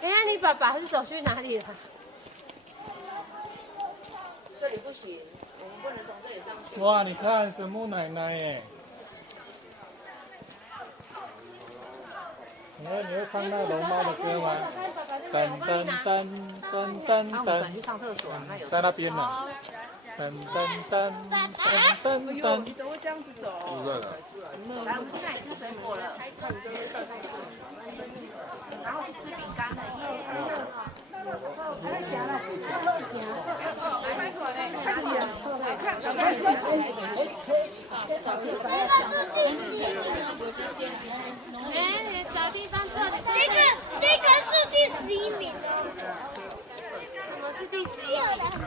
哎呀，你爸爸是走去哪里了？这里不行，我们不能从这里上去。哇，你看神木奶奶耶！你会唱那个龙猫的歌吗？噔噔噔噔噔那我们转去上厕所啊，那有在那边呢。噔噔噔噔噔噔。你怎么会这样子走？来，我们去那里吃水果了。然后是吃饼干的耶。哎，找地方坐的。这个是第11名。什么是第11名？